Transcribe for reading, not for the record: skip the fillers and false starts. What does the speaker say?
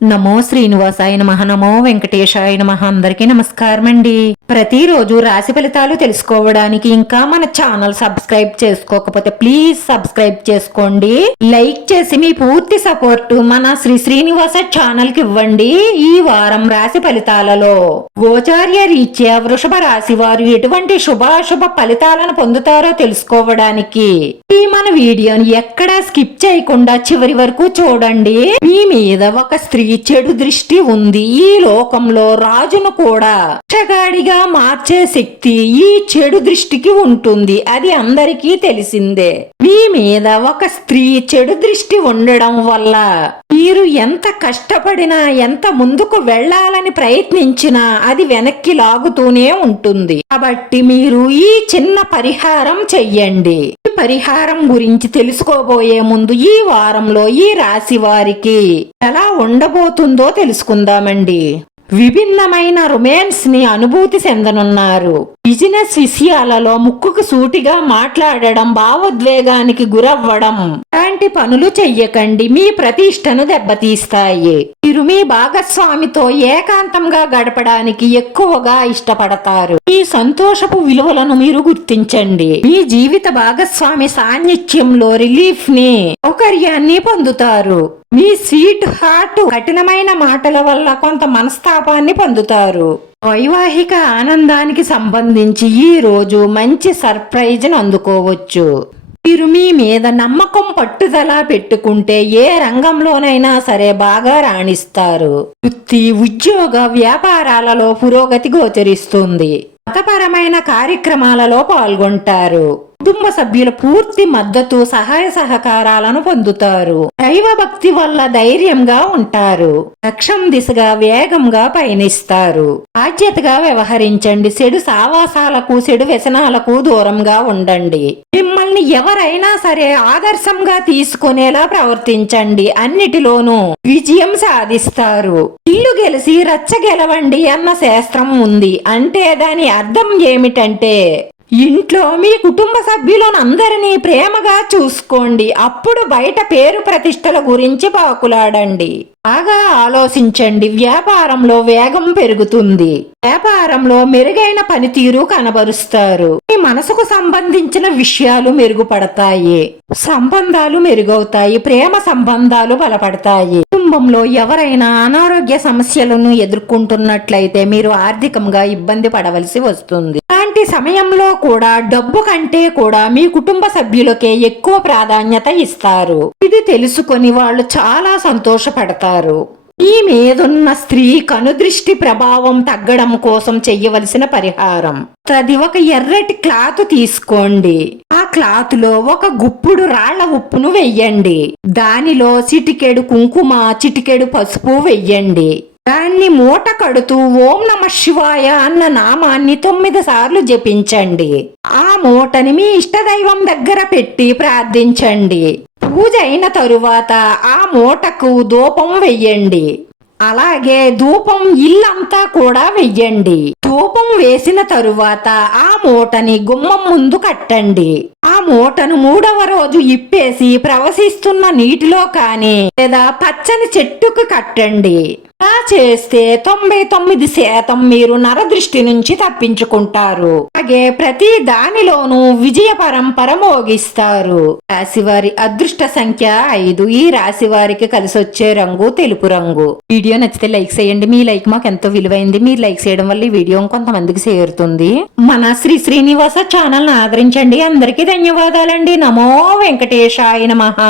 నమో శ్రీనివాసాయ నమః. నమో వెంకటేశాయ నమః. అందరికీ నమస్కారం అండి. ప్రతిరోజు రాశి ఫలితాలు తెలుసుకోవడానికి ఇంకా మన ఛానల్ సబ్స్క్రైబ్ చేసుకోకపోతే ప్లీజ్ సబ్స్క్రైబ్ చేసుకోండి. లైక్ చేసి మీ పూర్తి సపోర్ట్ మన శ్రీనివాస ఛానల్ కి ఇవ్వండి. ఈ వారం రాశి ఫలితాలలో గోచార్య రీత్యా వృషభ రాశి వారు ఎటువంటి శుభాశుభ ఫలితాలను పొందుతారో తెలుసుకోవడానికి ఈ మన వీడియోని ఎక్కడా స్కిప్ చేయకుండా చివరి వరకు చూడండి. మీ మీద ఒక స్త్రీ చెడు దృష్టి ఉంది. ఈ లోకంలో రాజును కూడా క్షగాడిగా మార్చే శక్తి ఈ చెడు దృష్టికి ఉంటుంది. అది అందరికీ తెలిసిందే. మీ మీద ఒక స్త్రీ చెడు దృష్టి ఉండడం వల్ల మీరు ఎంత కష్టపడినా ఎంత ముందుకు వెళ్లాలని ప్రయత్నించినా అది వెనక్కి లాగుతూనే ఉంటుంది. కాబట్టి మీరు ఈ చిన్న పరిహారం చెయ్యండి. పరిహారం గురించి తెలుసుకోబోయే ముందు ఈ వారంలో ఈ రాశి వారికి ఎలా ఉండబోతుందో తెలుసుకుందామండి. విభిన్నమైన రొమాన్స్ ని అనుభూతి చెందనున్నారు. బిజినెస్ విషయాలలో ముక్కుకు సూటిగా మాట్లాడడం, భావోద్వేగానికి గురవ్వడం లాంటి పనులు చెయ్యకండి. మీ ప్రతిష్టను దెబ్బతీస్తాయి. మీరు మీ భాగస్వామితో ఏకాంతంగా గడపడానికి ఎక్కువగా ఇష్టపడతారు. మీ సంతోషపు విలువలను మీరు గుర్తించండి. మీ జీవిత భాగస్వామి సాన్నిధ్యంలో రిలీఫ్ ని, సౌకర్యాన్ని పొందుతారు. మీ స్వీట్ హార్ట్ కఠినమైన మాటల వల్ల కొంత మనస్తాపాన్ని పొందుతారు. వైవాహిక ఆనందానికి సంబంధించి ఈ రోజు మంచి సర్ప్రైజ్ అందుకోవచ్చు. మీరు మీ మీద నమ్మకం పట్టుదల పెట్టుకుంటే ఏ రంగంలోనైనా సరే బాగా రాణిస్తారు. వృత్తి, ఉద్యోగ, వ్యాపారాలలో పురోగతి గోచరిస్తుంది. మతపరమైన కార్యక్రమాలలో పాల్గొంటారు. కుటుంబ సభ్యుల పూర్తి మద్దతు, సహాయ సహకారాలను పొందుతారు. దైవ భక్తి వల్ల ధైర్యంగా ఉంటారు. లక్ష్యం దిశగా వేగంగా పయనిస్తారు. బాధ్యతగా వ్యవహరించండి. చెడు సావాసాలకు, చెడు వ్యసనాలకు దూరంగా ఉండండి. మిమ్మల్ని ఎవరైనా సరే ఆదర్శంగా తీసుకునేలా ప్రవర్తించండి. అన్నిటిలోనూ విజయం సాధిస్తారు. ఇల్లు గెలిచి రచ్చ గెలవండి అన్న శాస్త్రం ఉంది. అంటే దాని అర్థం ఏమిటంటే ఇంట్లో మీ కుటుంబ సభ్యులను అందరినీ ప్రేమగా చూసుకోండి. అప్పుడు బయట పేరు ప్రతిష్టల గురించి పాకులాడండి. బాగా ఆలోచించండి. వ్యాపారంలో వేగం పెరుగుతుంది. వ్యాపారంలో మెరుగైన పనితీరు కనబరుస్తారు. మీ మనసుకు సంబంధించిన విషయాలు మెరుగుపడతాయి. సంబంధాలు మెరుగవుతాయి. ప్రేమ సంబంధాలు బలపడతాయి. కుటుంబంలో ఎవరైనా అనారోగ్య సమస్యలను ఎదుర్కొంటున్నట్లయితే మీరు ఆర్థికంగా ఇబ్బంది పడవలసి వస్తుంది. అలాంటి సమయంలో కూడా డబ్బు కంటే కూడా మీ కుటుంబ సభ్యులకే ఎక్కువ ప్రాధాన్యత ఇస్తారు. ఇది తెలుసుకొని వాళ్ళు చాలా సంతోషపడతారు. ఈ మీదున్న స్త్రీ కనుదృష్టి ప్రభావం తగ్గడం కోసం చెయ్యవలసిన పరిహారం. అది ఒక ఎర్రటి క్లాత్ తీసుకోండి. ఆ క్లాత్ లో ఒక గుప్పుడు రాళ్ల ఉప్పును వెయ్యండి. దానిలో చిటికెడు కుంకుమ, చిటికెడు పసుపు వెయ్యండి. దాన్ని మూట కడుతూ ఓం నమః శివాయ అన్న నామాన్ని 9 సార్లు జపించండి. ఆ మూటని మీ ఇష్టదైవం దగ్గర పెట్టి ప్రార్థించండి. పూజ అయిన తరువాత ఆ మూటకు ధూపం వెయ్యండి. అలాగే ధూపం ఇల్లంతా కూడా వెయ్యండి. ధూపం వేసిన తరువాత ఆ మూటని గుమ్మం ముందు కట్టండి. ఆ మూటను 3వ రోజు ఇప్పేసి ప్రవహిస్తున్న నీటిలో కానీ లేదా పచ్చని చెట్టుకు కట్టండి. అలా చేస్తే 99% మీరు నరదృష్టి నుంచి తప్పించుకుంటారు. అలాగే ప్రతి దానిలోనూ విజయ పరంపర మోగిస్తారు. రాశివారి అదృష్ట సంఖ్య 5. ఈ రాశి వారికి కలిసొచ్చే రంగు తెలుపు రంగు. వీడియో నచ్చితే లైక్ చేయండి. మీ లైక్ మాకు ఎంతో విలువైంది. మీరు లైక్ చేయడం వల్ల ఈ వీడియో కొంతమందికి చేరుతుంది. మన శ్రీనివాస ఛానల్ ని ఆదరించండి. అందరికీ ధన్యవాదాలండి. నమో వెంకటేశాయ నమః.